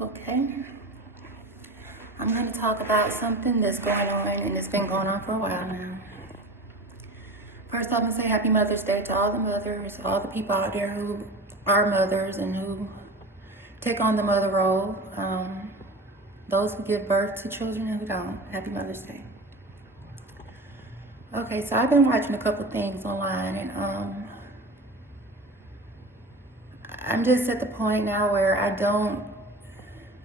Okay, I'm going to talk about something that's going on and it's been going on for a while now. First, I'm going to say Happy Mother's Day to all the mothers, all the people out there who are mothers and who take on the mother role. Those who give birth to children and who don't. Happy Mother's Day. Okay, so I've been watching a couple things online and I'm just at the point now where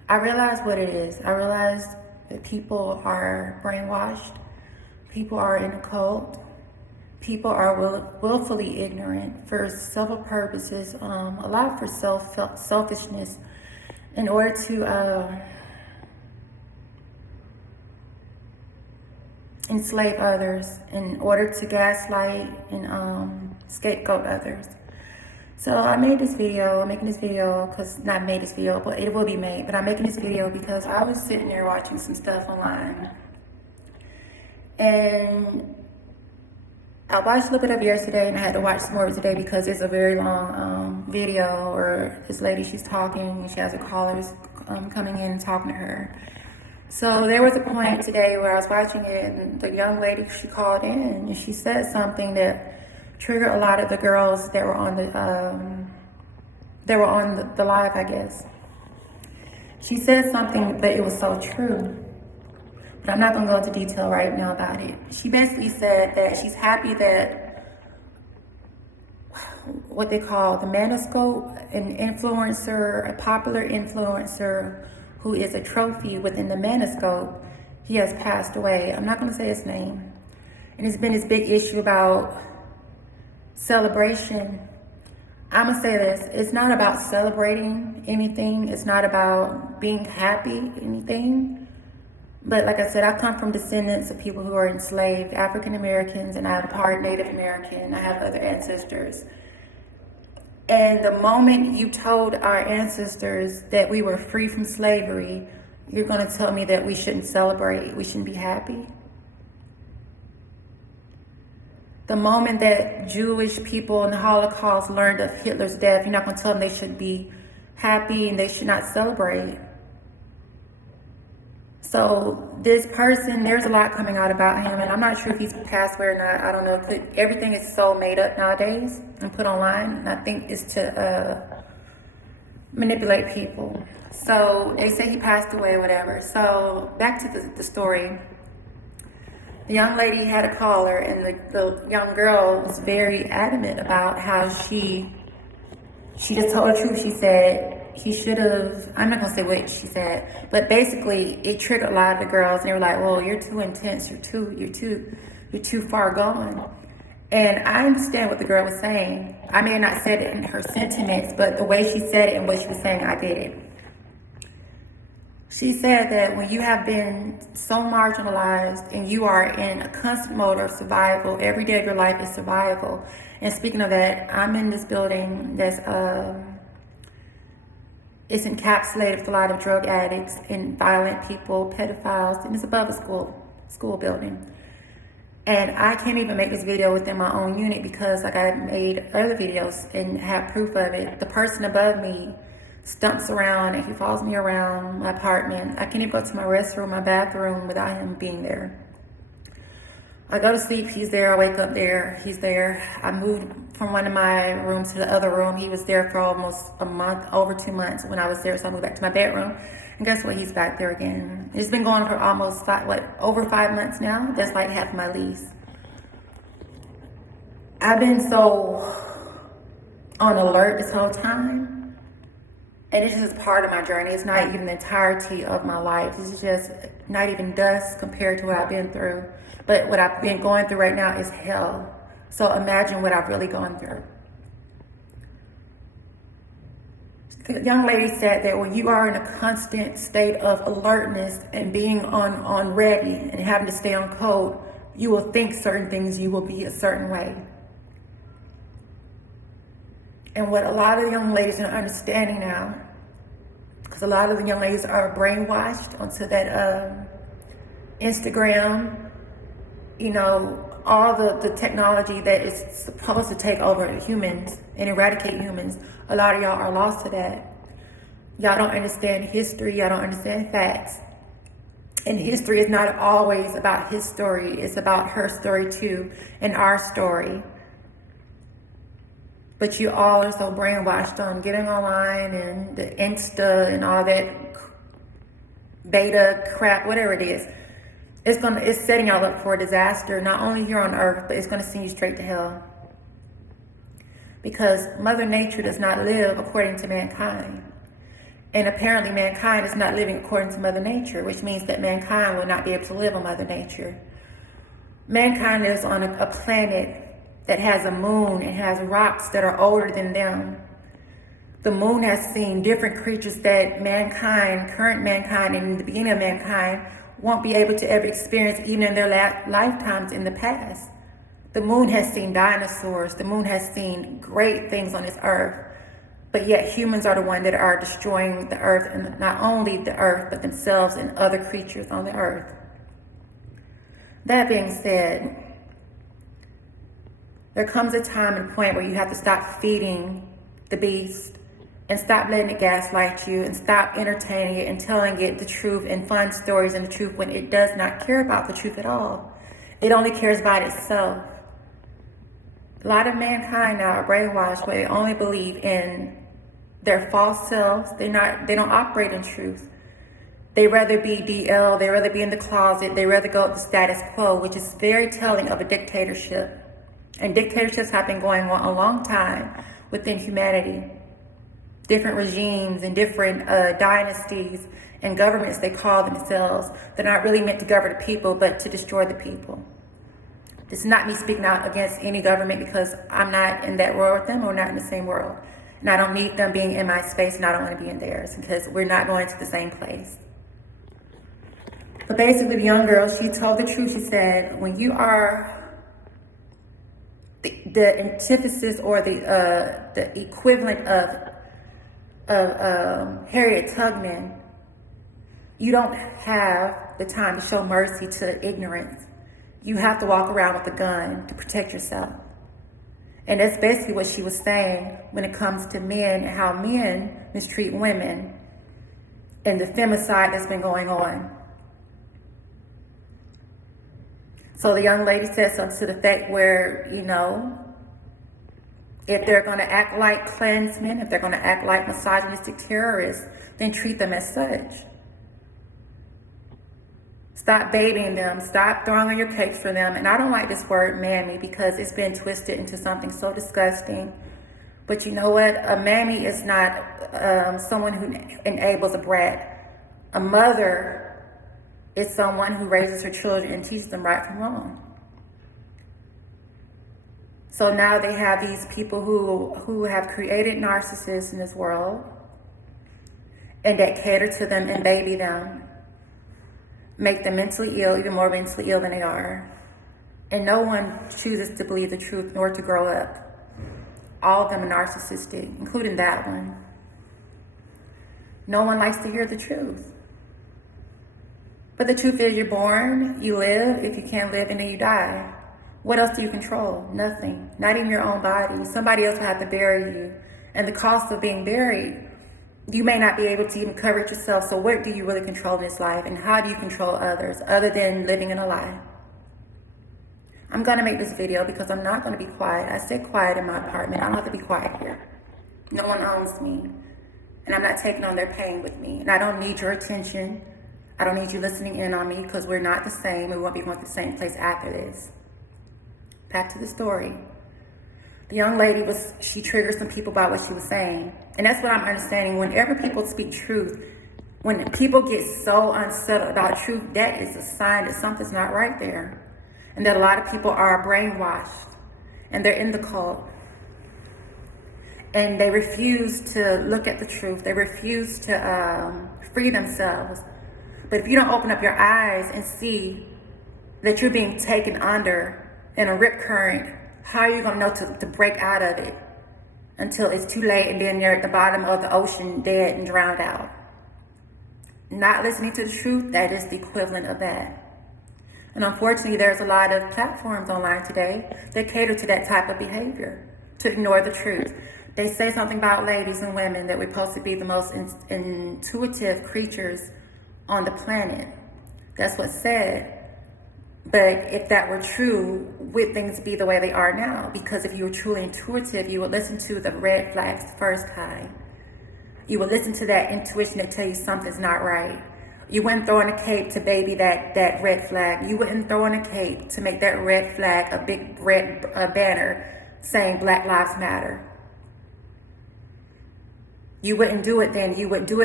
I realize what it is. I realize that people are brainwashed. People are in a cult. People are willfully ignorant for several purposes. A lot for selfishness, in order to enslave others, in order to gaslight and scapegoat others. So I made this video, I'm making this video because, not made this video, but it will be made, but I'm making this video because I was sitting there watching some stuff online. And I watched a little bit of it yesterday and I had to watch some more today because it's a very long video where this lady, she's talking and she has her callers coming in and talking to her. So there was a point today where I was watching it and the young lady, she called in and she said something that triggered a lot of the girls that were on the live, I guess. She said something, but it was so true. But I'm not going to go into detail right now about it. She basically said that she's happy that what they call the Manoscope, an influencer, a popular influencer who is a trophy within the Manoscope, he has passed away. I'm not going to say his name. And it's been this big issue about celebration. I'm gonna say this, it's not about celebrating anything, it's not about being happy anything, but like I said, I come from descendants of people who are enslaved, African Americans, and I'm part Native American. I have other ancestors, and the moment you told our ancestors that we were free from slavery, you're going to tell me that we shouldn't celebrate, we shouldn't be happy? The moment that Jewish people in the Holocaust learned of Hitler's death, you're not going to tell them they should be happy and they should not celebrate. So this person, there's a lot coming out about him, and I'm not sure if he's passed away or not. I don't know. Everything is so made up nowadays and put online, and I think it's to manipulate people. So they say he passed away or whatever. So back to the story. The young lady had a caller, and the young girl was very adamant about how she just told the truth. She said he should have, I'm not going to say what she said, but basically it triggered a lot of the girls, and they were like, well, you're too intense, you're too far gone. And I understand what the girl was saying. I may have not said it in her sentiments, but the way she said it and what she was saying, I did it. She said that when you have been so marginalized and you are in a constant mode of survival, every day of your life is survival. And speaking of that, I'm in this building that's it's encapsulated with a lot of drug addicts and violent people, pedophiles, and it's above a school building. And I can't even make this video within my own unit because like I made other videos and have proof of it. The person above me stumps around and he follows me around my apartment. I can't even go to my restroom, my bathroom without him being there. I go to sleep, he's there. I wake up there, he's there. I moved from one of my rooms to the other room. He was there for almost a month, over 2 months when I was there. So I moved back to my bedroom. And guess what? He's back there again. It's been going for almost over 5 months now. That's like half my lease. I've been so on alert this whole time. And this is part of my journey. It's not even the entirety of my life. This is just not even dust compared to what I've been through. But what I've been going through right now is hell. So imagine what I've really gone through. The young lady said that when you are in a constant state of alertness and being on ready and having to stay on code, you will think certain things, you will be a certain way. And what a lot of the young ladies are understanding now, because a lot of the young ladies are brainwashed onto that Instagram, you know, all the technology that is supposed to take over humans and eradicate humans. A lot of y'all are lost to that. Y'all don't understand history. Y'all don't understand facts. And history is not always about his story. It's about her story too, and our story. But you all are so brainwashed on getting online and the Insta and all that beta crap, whatever it is. It's setting y'all up for a disaster, not only here on earth, but it's gonna send you straight to hell. Because Mother Nature does not live according to mankind. And apparently mankind is not living according to Mother Nature, which means that mankind will not be able to live on Mother Nature. Mankind lives on a planet that has a moon and has rocks that are older than them. The moon has seen different creatures that mankind, current mankind, and the beginning of mankind won't be able to ever experience even in their lifetimes in the past. The moon has seen dinosaurs. The moon has seen great things on this earth. But yet humans are the ones that are destroying the earth, and not only the earth, but themselves and other creatures on the earth. That being said, there comes a time and point where you have to stop feeding the beast and stop letting it gaslight you and stop entertaining it and telling it the truth and fun stories and the truth when it does not care about the truth at all. It only cares about itself. A lot of mankind now are brainwashed where they only believe in their false selves. They don't operate in truth. They rather be DL, they rather be in the closet, they rather go with the status quo, which is very telling of a dictatorship. And dictatorships have been going on a long time within humanity. Different regimes and different dynasties and governments they call themselves. They're not really meant to govern the people, but to destroy the people. This is not me speaking out against any government because I'm not in that world with them. We're not in the same world. And I don't need them being in my space, and I don't want to be in theirs because we're not going to the same place. But basically, the young girl, she told the truth. She said, when you are the antithesis or the equivalent of Harriet Tubman, you don't have the time to show mercy to ignorance. You have to walk around with a gun to protect yourself. And that's basically what she was saying when it comes to men and how men mistreat women and the femicide that's been going on. So the young lady said something to the effect where, if they're going to act like Klansmen, if they're going to act like misogynistic terrorists, then treat them as such. Stop babying them. Stop throwing on your cakes for them. And I don't like this word mammy because it's been twisted into something so disgusting. But you know what? A mammy is not someone who enables a brat. A mother is someone who raises her children and teaches them right from wrong. So now they have these people who have created narcissists in this world and that cater to them and baby them, make them mentally ill, even more mentally ill than they are. And no one chooses to believe the truth nor to grow up. All of them are narcissistic, including that one. No one likes to hear the truth. But the truth is, you're born, you live. If you can't live, and then you die. What else do you control? Nothing. Not even your own body. Somebody else will have to bury you. And the cost of being buried, you may not be able to even cover it yourself. So what do you really control in this life? And how do you control others other than living in a lie? I'm going to make this video because I'm not going to be quiet. I sit quiet in my apartment. I don't have to be quiet here. No one owns me. And I'm not taking on their pain with me. And I don't need your attention. I don't need you listening in on me because we're not the same. We won't be going to the same place after this. Back to the story. The young lady she triggered some people by what she was saying. And that's what I'm understanding. Whenever people speak truth, when people get so unsettled about truth, that is a sign that something's not right there. And that a lot of people are brainwashed and they're in the cult. And they refuse to look at the truth. They refuse to free themselves. But if you don't open up your eyes and see that you're being taken under in a rip current, how are you going to know to break out of it until it's too late and then you're at the bottom of the ocean dead and drowned out? Not listening to the truth, that is the equivalent of that. And unfortunately, there's a lot of platforms online today that cater to that type of behavior, to ignore the truth. They say something about ladies and women that we're supposed to be the most intuitive creatures on the planet. That's what's said. But if that were true, would things be the way they are now? Because if you were truly intuitive, you would listen to the red flags first, Kai. You would listen to that intuition that tell you something's not right. You wouldn't throw in a cape to baby that red flag. You wouldn't throw in a cape to make that red flag a big red banner saying Black Lives Matter. You wouldn't do it then. You would do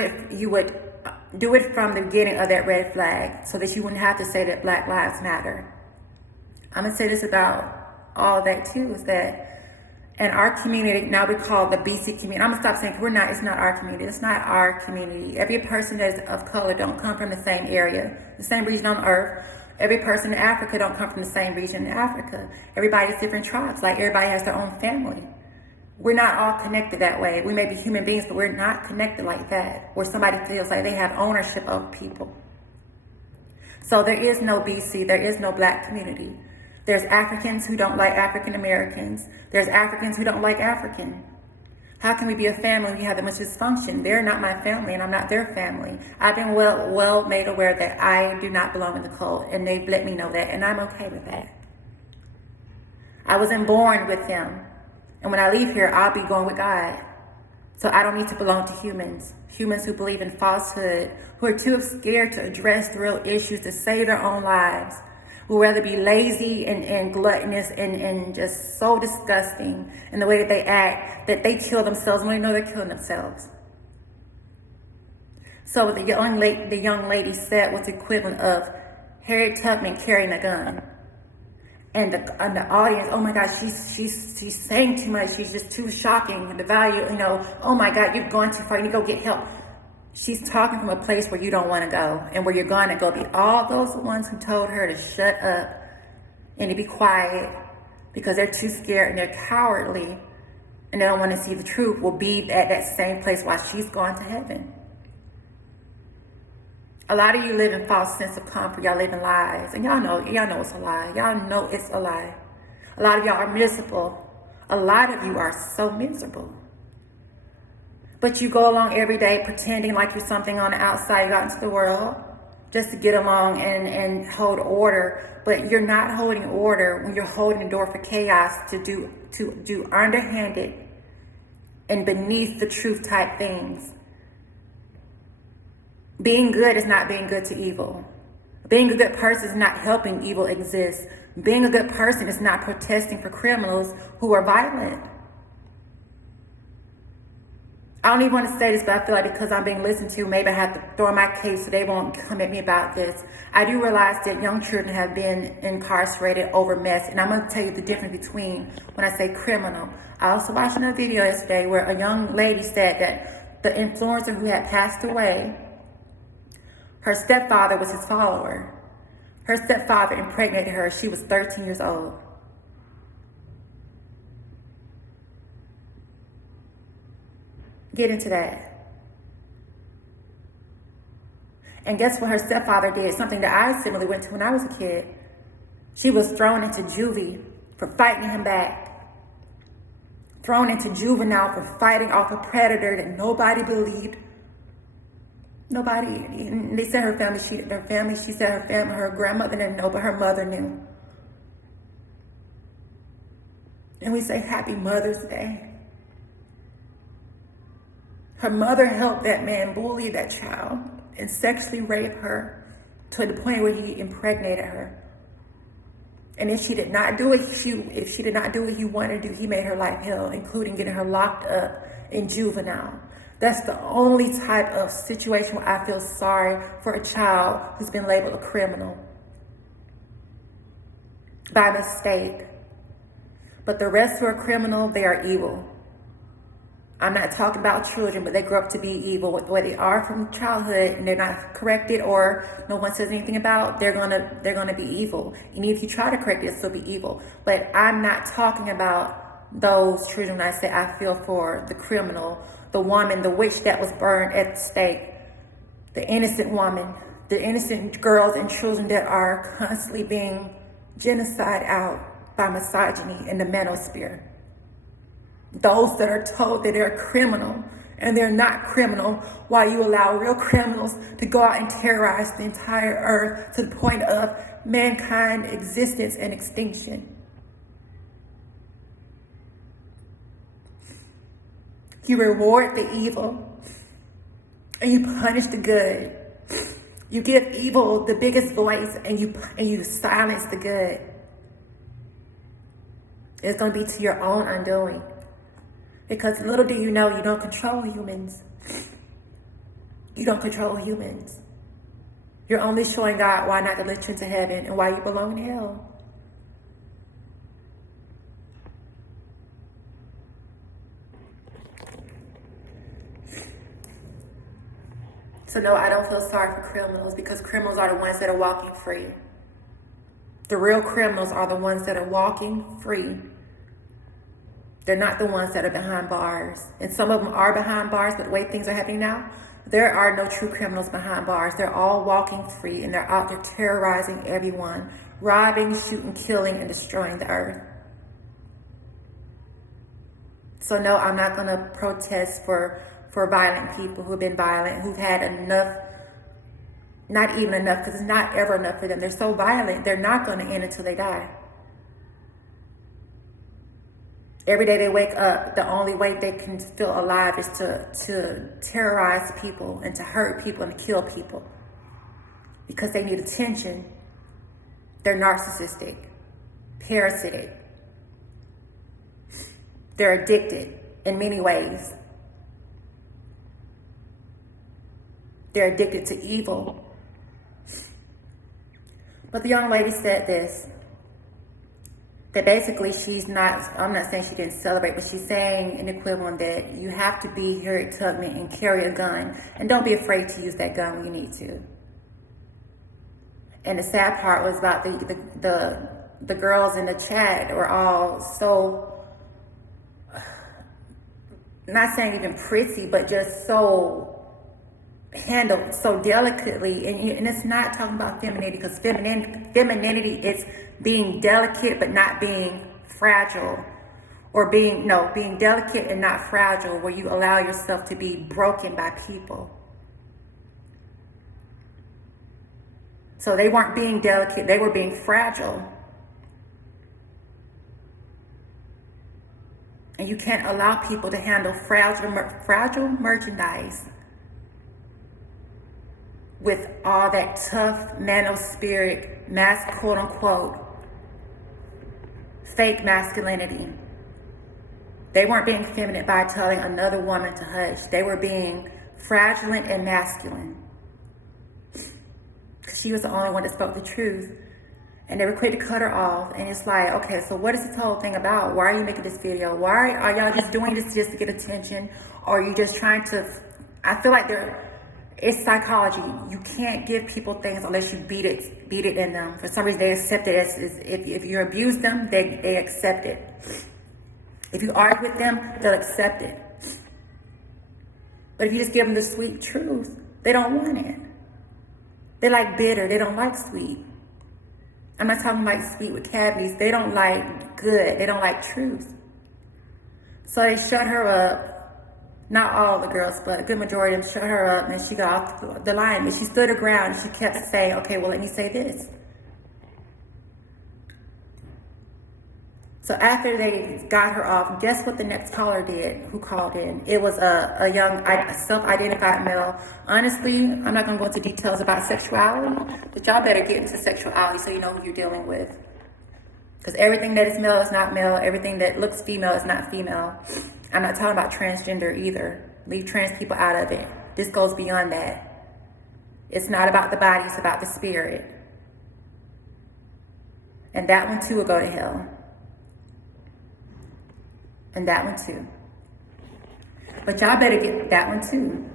it from the beginning of that red flag so that you wouldn't have to say that Black Lives Matter. I'm going to say this about all of that too, is that in our community, now we call the BC community. I'm going to stop saying it's not our community. It's not our community. Every person that's of color don't come from the same area, the same region on earth. Every person in Africa don't come from the same region in Africa. Everybody's different tribes. Like everybody has their own family. We're not all connected that way. We may be human beings, but we're not connected like that, where somebody feels like they have ownership of people. So there is no BC, there is no Black community. There's Africans who don't like African Americans. There's Africans who don't like African. How can we be a family when you have that much dysfunction? They're not my family and I'm not their family. I've been well made aware that I do not belong in the cult, and they've let me know that, and I'm okay with that. I wasn't born with them. And when I leave here, I'll be going with God. So I don't need to belong to humans who believe in falsehood, who are too scared to address the real issues, to save their own lives, who would rather be lazy and gluttonous and just so disgusting in the way that they act, that they kill themselves when they know they're killing themselves. So what the young lady said was equivalent of Harriet Tubman carrying a gun. And the audience, oh my God, she's saying too much. She's just too shocking. The value, oh my God, you've gone too far. You need to go get help. She's talking from a place where you don't want to go and where you're going to go. Be all those ones who told her to shut up and to be quiet because they're too scared and they're cowardly and they don't want to see the truth will be at that same place while she's gone to heaven. A lot of you live in false sense of comfort. Y'all live in lies. And y'all know it's a lie. Y'all know it's a lie. A lot of y'all are miserable. A lot of you are so miserable. But you go along every day pretending like you're something on the outside out into the world just to get along and hold order. But you're not holding order when you're holding the door for chaos to do underhanded and beneath the truth type things. Being good is not being good to evil. Being a good person is not helping evil exist. Being a good person is not protesting for criminals who are violent. I don't even want to say this, but I feel like because I'm being listened to, maybe I have to throw my case so they won't come at me about this. I do realize that young children have been incarcerated over mess, and I'm going to tell you the difference between when I say criminal. I also watched another video yesterday where a young lady said that the influencer who had passed away, her stepfather was his follower. Her stepfather impregnated her. She was 13 years old. Get into that. And guess what her stepfather did? Something that I similarly went to when I was a kid. She was thrown into juvie for fighting him back. Thrown into juvenile for fighting off a predator that nobody believed. Nobody. They said her family, she said her grandmother didn't know, but her mother knew. And we say Happy Mother's Day. Her mother helped that man bully that child and sexually rape her to the point where he impregnated her. And if she did not do what he wanted to do, he made her life hell, including getting her locked up in juvenile. That's the only type of situation where I feel sorry for a child who's been labeled a criminal by mistake. But the rest who are criminal, they are evil. I'm not talking about children, but they grow up to be evil. What they are from childhood, and they're not corrected, or no one says anything about, they're gonna be evil. And if you try to correct it, it'll still be evil. But I'm not talking about those children. When I say I feel for the criminal, the woman, the witch that was burned at the stake, the innocent woman, the innocent girls and children that are constantly being genocide out by misogyny in the manosphere. Those that are told that they're criminal and they're not criminal, while you allow real criminals to go out and terrorize the entire earth to the point of mankind existence and extinction. You reward the evil and you punish the good. You give evil the biggest voice and you silence the good. It's going to be to your own undoing. Because little do you know, you don't control humans. You don't control humans. You're only showing God why not to let you into heaven and why you belong in hell. So no, I don't feel sorry for criminals, because criminals are the ones that are walking free. The real criminals are the ones that are walking free. They're not the ones that are behind bars. And some of them are behind bars, but the way things are happening now, there are no true criminals behind bars. They're all walking free, and they're out there terrorizing everyone, robbing, shooting, killing, and destroying the earth. So no, I'm not going to protest for violent people who've been violent, who've had enough, not even enough, because it's not ever enough for them. They're so violent, they're not going to end until they die. Every day they wake up, the only way they can feel alive is to terrorize people and to hurt people and to kill people. Because they need attention. They're narcissistic, parasitic. They're addicted in many ways. They're addicted to evil. But the young lady said this, that basically she's not, I'm not saying she didn't celebrate, but she's saying an equivalent that you have to be here at Tubman and carry a gun, and don't be afraid to use that gun when you need to. And the sad part was about the girls in the chat were all so, not saying even pretty, but just so handled so delicately. And it's not talking about femininity, because femininity is being delicate but not being fragile, or being delicate and not fragile, where you allow yourself to be broken by people. So they weren't being delicate, they were being fragile. And you can't allow people to handle fragile merchandise with all that tough manospiric, quote unquote, fake masculinity. They weren't being feminine by telling another woman to hush. They were being fraudulent and masculine. She was the only one that spoke the truth. And they were quick to cut her off. And it's like, okay, so what is this whole thing about? Why are you making this video? Why are y'all just doing this just to get attention? Or are you just trying to, I feel like it's psychology. You can't give people things unless you beat it in them. For some reason, they accept it as if you abuse them, they accept it. If you argue with them, they'll accept it. But if you just give them the sweet truth, they don't want it. They like bitter. They don't like sweet. I'm not talking like sweet with cavities. They don't like good. They don't like truth. So they shut her up. Not all the girls, but a good majority of them shut her up, and she got off the line. But she stood her ground, and she kept saying, okay, well, let me say this. So after they got her off, guess what the next caller did, who called in? It was a young, self-identified male. Honestly, I'm not going to go into details about sexuality, but y'all better get into sexuality so you know who you're dealing with. Because everything that is male is not male. Everything that looks female is not female. I'm not talking about transgender either. Leave trans people out of it. This goes beyond that. It's not about the body, it's about the spirit. And that one too will go to hell. And that one too. But y'all better get that one too.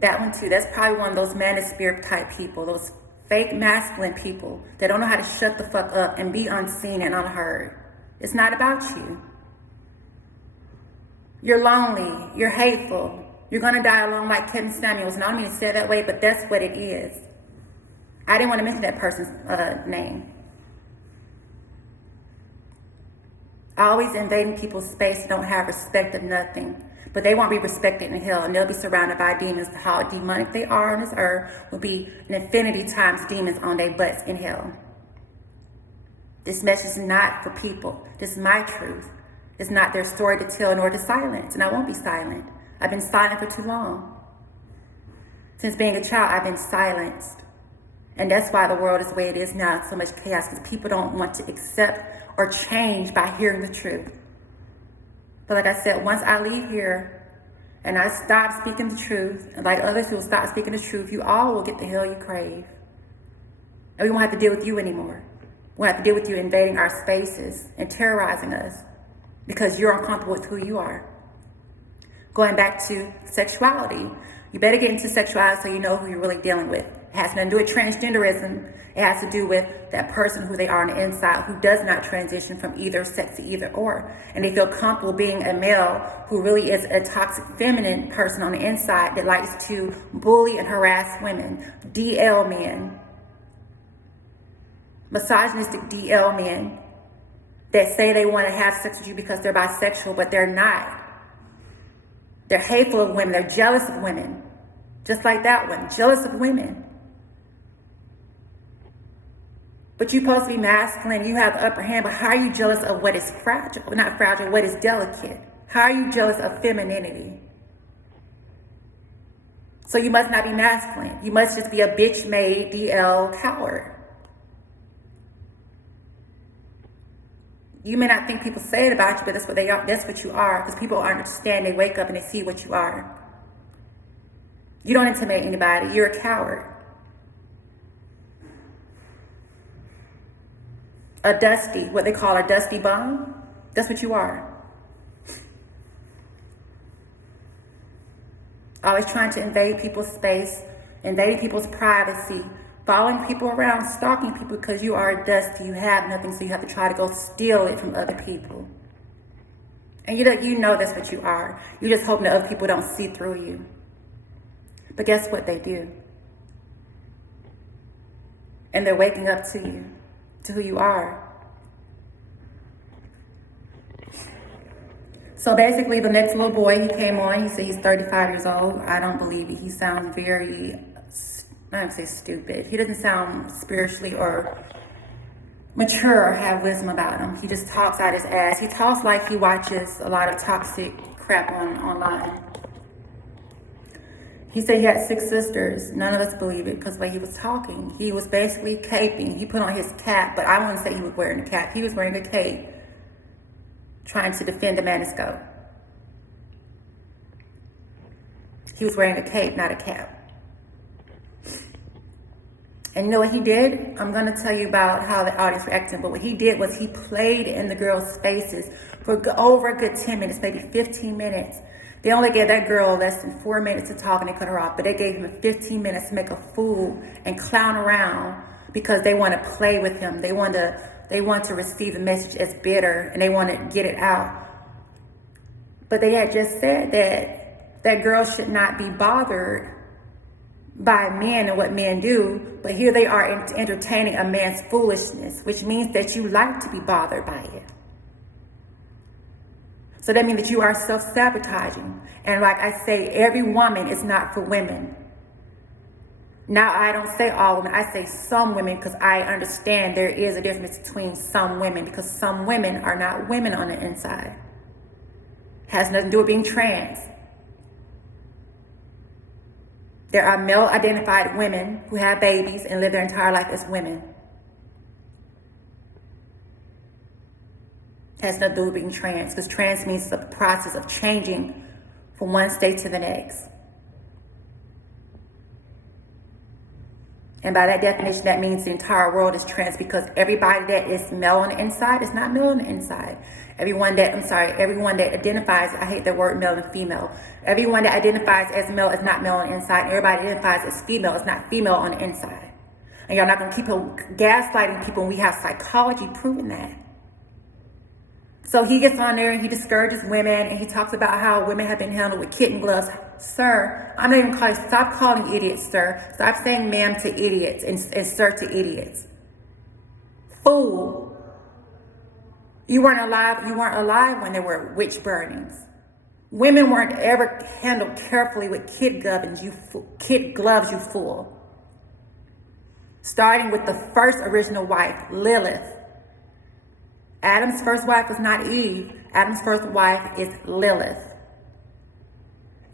That one too. That's probably one of those manosphere type people, those fake masculine people that don't know how to shut the fuck up and be unseen and unheard. It's not about you. You're lonely. You're hateful. You're going to die alone like Kevin Samuels. And I don't mean to say it that way, but that's what it is. I didn't want to mention that person's name. Always invading people's space, don't have respect of nothing. But they won't be respected in hell, and they'll be surrounded by demons. How demonic they are on this earth will be an infinity times demons on their butts in hell. This message is not for people. This is my truth. It's not their story to tell nor to silence, and I won't be silent. I've been silent for too long. Since being a child, I've been silenced. And that's why the world is the way it is now, so much chaos, because people don't want to accept or change by hearing the truth. But like I said, once I leave here and I stop speaking the truth, and like others who will stop speaking the truth, you all will get the hell you crave. And we won't have to deal with you anymore. We won't have to deal with you invading our spaces and terrorizing us because you're uncomfortable with who you are. Going back to sexuality, you better get into sexuality so you know who you're really dealing with. It has nothing to do with transgenderism. It has to do with that person who they are on the inside who does not transition from either sex to either or. And they feel comfortable being a male who really is a toxic feminine person on the inside that likes to bully and harass women. DL men. Misogynistic DL men that say they want to have sex with you because they're bisexual, but they're not. They're hateful of women. They're jealous of women. Just like that one. Jealous of women. But you're supposed to be masculine. You have the upper hand. But how are you jealous of what is fragile? Not fragile, what is delicate? How are you jealous of femininity? So you must not be masculine. You must just be a bitch-made DL coward. You may not think people say it about you, but that's what they are. That's what you are. Because people understand. They wake up and they see what you are. You don't intimidate anybody. You're a coward. A dusty, what they call a dusty bum. That's what you are. Always trying to invade people's space, invading people's privacy, following people around, stalking people because you are a dusty. You have nothing, so you have to try to go steal it from other people. And you know that's what you are. You're just hoping that other people don't see through you. But guess what they do? And they're waking up to you, to who you are. So basically, the next little boy, he came on, he said he's 35 years old. I don't believe it. He sounds very, I don't say stupid. He doesn't sound spiritually or mature or have wisdom about him. He just talks out his ass. He talks like he watches a lot of toxic crap online. He said he had 6 sisters. None of us believe it because the way he was talking. He was basically caping. He put on his cap, but I wouldn't say he was wearing a cap. He was wearing a cape, trying to defend a maniscope. He was wearing a cape, not a cap. And you know what he did? I'm going to tell you about how the audience reacted. But what he did was he played in the girls' faces for over a good 10 minutes, maybe 15 minutes. They only gave that girl less than 4 minutes to talk and they cut her off. But they gave him 15 minutes to make a fool and clown around because they want to play with him. They want to receive the message as bitter and they want to get it out. But they had just said that girls should not be bothered by men and what men do, but here they are entertaining a man's foolishness, which means that you like to be bothered by it. So that means that you are self-sabotaging. And like I say, every woman is not for women. Now, I don't say all women, I say some women because I understand there is a difference between some women because some women are not women on the inside. Has nothing to do with being trans. There are male-identified women who have babies and live their entire life as women. Has nothing to do with being trans, because trans means the process of changing from one state to the next. And by that definition, that means the entire world is trans because everybody that is male on the inside is not male on the inside. Everyone that identifies, I hate the word male and female. Everyone that identifies as male is not male on the inside. Everybody identifies as female is not female on the inside. And y'all not going to keep gaslighting people when we have psychology proving that. So he gets on there and he discourages women and he talks about how women have been handled with kitten gloves. Sir, I'm not even calling, stop calling idiots, sir. Stop saying ma'am to idiots and sir to idiots. Fool. You weren't alive when there were witch burnings. Women weren't ever handled carefully with kid gloves, you fool. Starting with the first original wife, Lilith. Adam's first wife was not Eve. Adam's first wife is Lilith.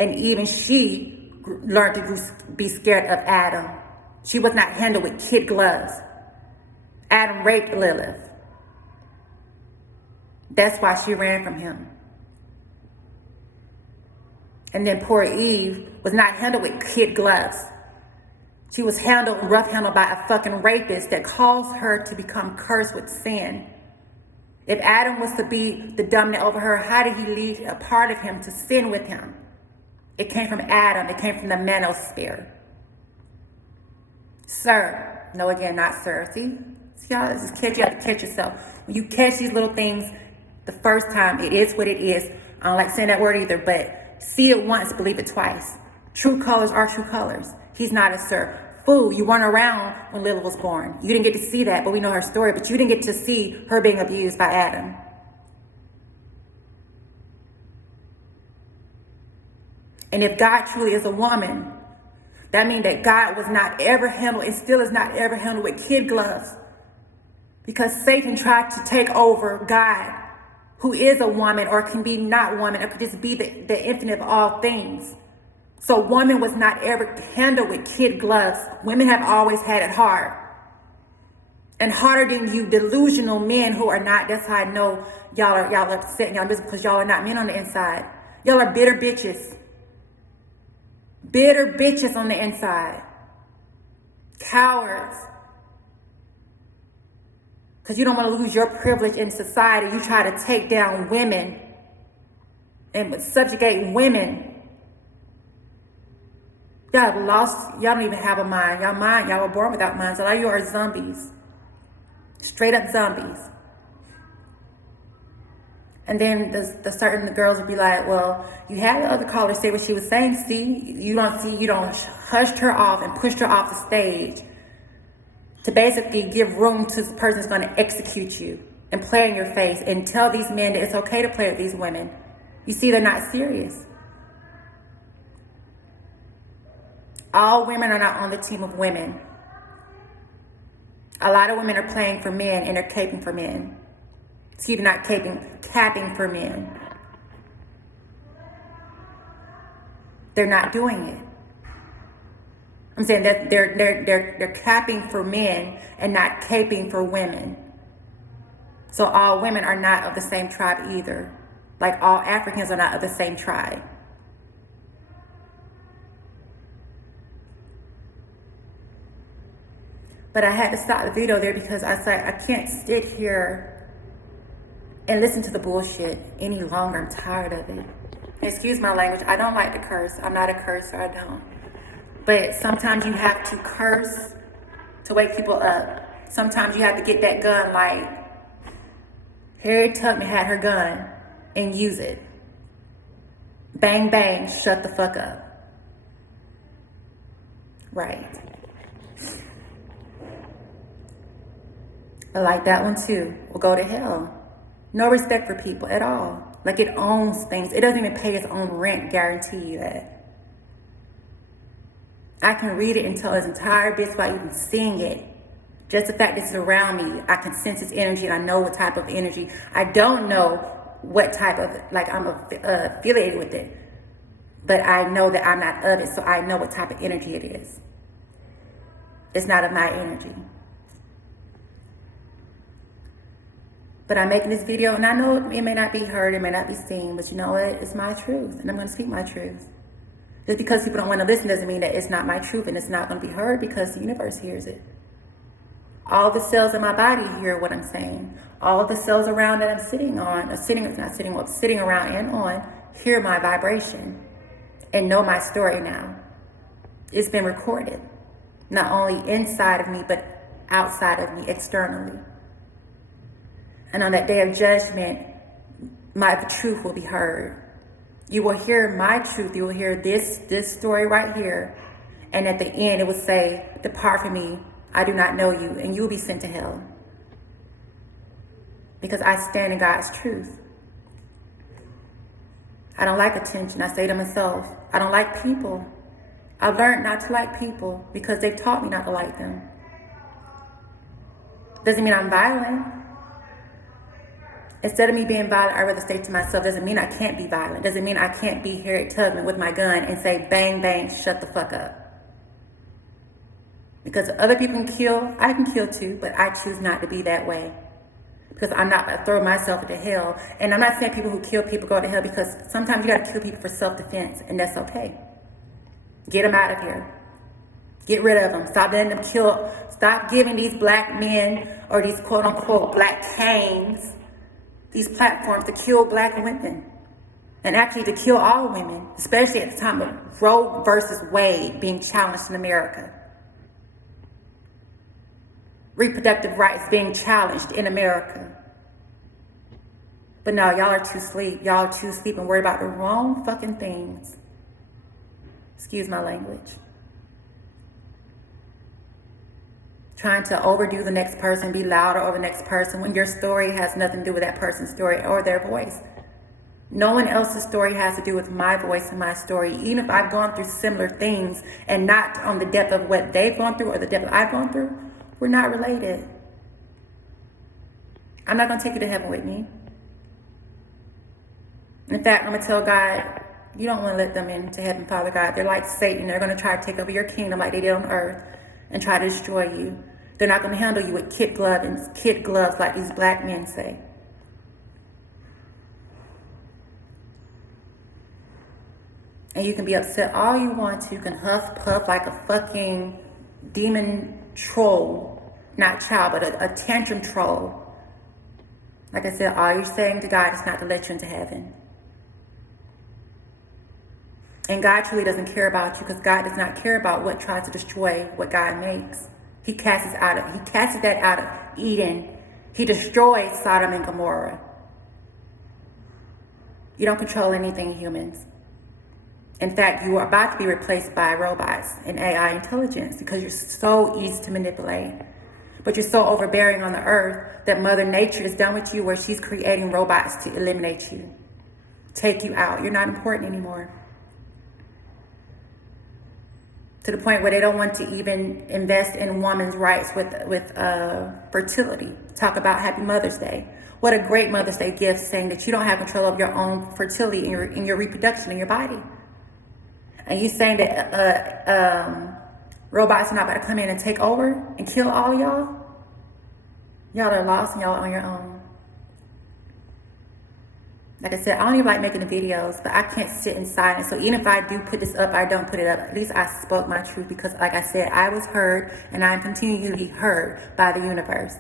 And even she learned to be scared of Adam. She was not handled with kid gloves. Adam raped Lilith. That's why she ran from him. And then poor Eve was not handled with kid gloves. She was rough handled by a fucking rapist that caused her to become cursed with sin. If Adam was to be the dominant over her, how did he lead a part of him to sin with him? It came from Adam. It came from the manosphere. Sir. No, again, not sir. See y'all, this is catch. You have to catch yourself. When you catch these little things the first time, it is what it is. I don't like saying that word either, but see it once, believe it twice. True colors are true colors. He's not a sir. Fool, you weren't around when Lilith was born. You didn't get to see that, but we know her story. But you didn't get to see her being abused by Adam. And if God truly is a woman, that means that God was not ever handled and still is not ever handled with kid gloves. Because Satan tried to take over God, who is a woman or can be not woman or could just be the infinite of all things. So woman was not ever handled with kid gloves. Women have always had it hard. And harder than you delusional men who are not. That's how I know y'all are upset and y'all busy because y'all are not men on the inside. Y'all are bitter bitches. Bitter bitches on the inside. Cowards. Because you don't want to lose your privilege in society. You try to take down women and subjugate women. Y'all have lost, y'all don't even have a mind. Y'all were born without minds. A lot of you are zombies. Straight up zombies. And then the certain girls would be like, well, you had the other caller say what she was saying. You don't hushed her off and pushed her off the stage to basically give room to the person that's going to execute you and play in your face and tell these men that it's okay to play with these women. You see, they're not serious. All women are not on the team of women. A lot of women are playing for men and they're caping for men. Excuse me, not caping, capping for men. They're not doing it. I'm saying that they're capping for men and not caping for women. So all women are not of the same tribe either. Like all Africans are not of the same tribe. But I had to stop the video there because I said, I can't sit here and listen to the bullshit any longer. I'm tired of it. Excuse my language. I don't like to curse. I'm not a cursor. I don't. But sometimes you have to curse to wake people up. Sometimes you have to get that gun like Harriet Tubman had her gun and use it. Bang, bang, shut the fuck up. Right. I like that one too. Will go to hell. No respect for people at all. Like it owns things. It doesn't even pay its own rent, guarantee you that. I can read it and tell its entire bits without even seeing it. Just the fact that it's around me, I can sense its energy and I know what type of energy. I don't know what type of, like I'm affiliated with it. But I know that I'm not of it, so I know what type of energy it is. It's not of my energy. But I'm making this video, and I know it may not be heard, it may not be seen, but you know what? It's my truth, and I'm going to speak my truth. Just because people don't want to listen doesn't mean that it's not my truth, and it's not going to be heard because the universe hears it. All the cells in my body hear what I'm saying. All of the cells around that I'm sitting on, sitting around and on, hear my vibration and know my story now. It's been recorded, not only inside of me, but outside of me, externally. And on that day of judgment, my truth will be heard. You will hear my truth. You will hear this story right here. And at the end, it will say, "Depart from me. I do not know you." And you will be sent to hell. because I stand in God's truth. I don't like attention. I say to myself, I don't like people. I've learned not to like people because they've taught me not to like them. Doesn't mean I'm violent. Instead of me being violent, I'd rather say to myself, doesn't mean I can't be violent. Doesn't mean I can't be Harriet Tubman with my gun and say, bang, bang, shut the fuck up. Because other people can kill, I can kill too, but I choose not to be that way. Because I'm not going to throw myself into hell. And I'm not saying people who kill people go to hell, because sometimes you got to kill people for self-defense, and that's okay. Get them out of here. Get rid of them. Stop letting them kill. Stop giving these black men or these quote-unquote black kings these platforms to kill black women. And actually to kill all women, especially at the time of Roe versus Wade being challenged in America. Reproductive rights being challenged in America. But no, y'all are too asleep. Y'all are too asleep and worried about the wrong fucking things. Excuse my language. Trying to overdo the next person, be louder over the next person when your story has nothing to do with that person's story or their voice. No one else's story has to do with my voice and my story. Even if I've gone through similar things and not on the depth of what they've gone through or the depth I've gone through, we're not related. I'm not going to take you to heaven with me. In fact, I'm going to tell God, you don't want to let them into heaven, Father God. They're like Satan. They're going to try to take over your kingdom like they did on earth and try to destroy you. They're not going to handle you with kid gloves like these black men say. And you can be upset all you want to. You can huff, puff like a fucking demon troll. Not child, but a tantrum troll. Like I said, all you're saying to God is not to let you into heaven. And God truly doesn't care about you, because God does not care about what tries to destroy what God makes. He casts that out of Eden. He destroyed Sodom and Gomorrah. You don't control anything, humans. In fact, you are about to be replaced by robots and AI intelligence because you're so easy to manipulate. But you're so overbearing on the earth that Mother Nature is done with you, where she's creating robots to eliminate you, take you out. You're not important anymore. To the point where they don't want to even invest in women's rights with fertility. Talk about Happy Mother's Day. What a great Mother's Day gift, saying that you don't have control of your own fertility in your reproduction in your body. And you saying that robots are not about to come in and take over and kill all y'all? Y'all are lost and y'all are on your own. Like I said, I don't even like making the videos, but I can't sit in silence. So even if I do put this up, I don't put it up. At least I spoke my truth, because like I said, I was heard and I'm continuing to be heard by the universe.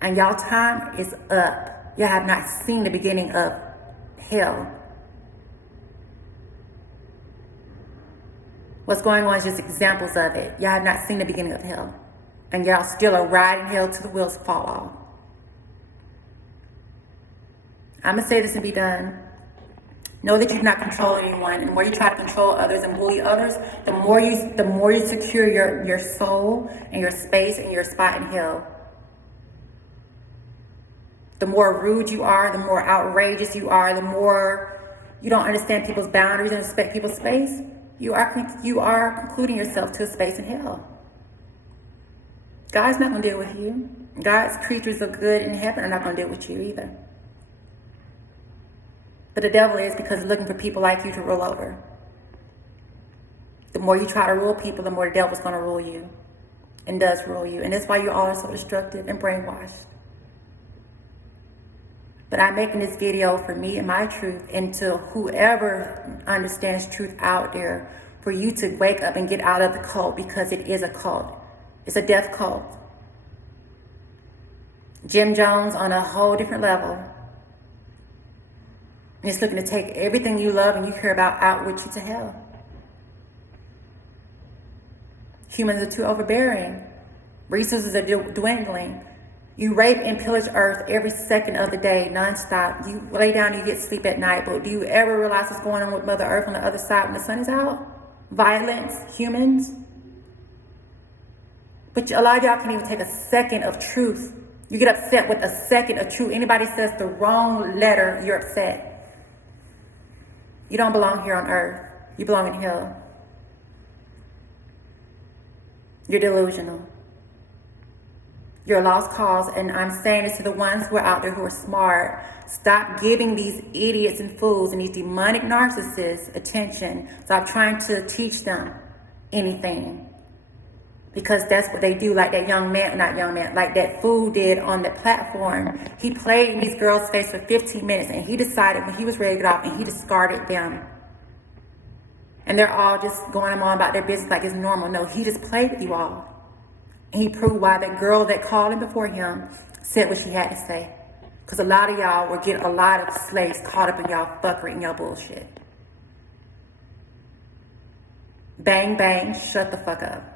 And y'all time is up. Y'all have not seen the beginning of hell. What's going on is just examples of it. Y'all have not seen the beginning of hell. And y'all still are riding hell till the wheels fall off. I'm going to say this and be done. Know that you cannot control anyone. And the more you try to control others and bully others, the more you secure your soul and your space and your spot in hell. The more rude you are, the more outrageous you are, the more you don't understand people's boundaries and respect people's space, you are concluding yourself to a space in hell. God's not going to deal with you. God's creatures of good in heaven are not going to deal with you either. But the devil is, because he's looking for people like you to rule over. The more you try to rule people, the more the devil's going to rule you. And does rule you. And that's why you all are so destructive and brainwashed. But I'm making this video for me and my truth, and to whoever understands truth out there, for you to wake up and get out of the cult, because it is a cult. It's a death cult. Jim Jones on a whole different level. And it's looking to take everything you love and you care about out with you to hell. Humans are too overbearing. Resources are dwindling. You rape and pillage earth every second of the day, nonstop. You lay down and you get sleep at night, but do you ever realize what's going on with Mother Earth on the other side when the sun is out? Violence, humans. But a lot of y'all can't even take a second of truth You get upset with a second of truth. Anybody says the wrong letter, you're upset. You don't belong here on earth. You belong in hell. You're delusional. You're a lost cause, and I'm saying this to the ones who are out there who are smart. Stop giving these idiots and fools and these demonic narcissists attention. Stop trying to teach them anything. Because that's what they do, like that young man, not young man, like that fool did on the platform. He played in these girls' face for 15 minutes, and he decided when he was ready to get off, and he discarded them. And they're all just going on about their business like it's normal. No, he just played with you all. And he proved why that girl that called him before him said what she had to say. Because a lot of y'all will get a lot of slaves caught up in y'all fuckery and y'all bullshit. Bang, bang, shut the fuck up.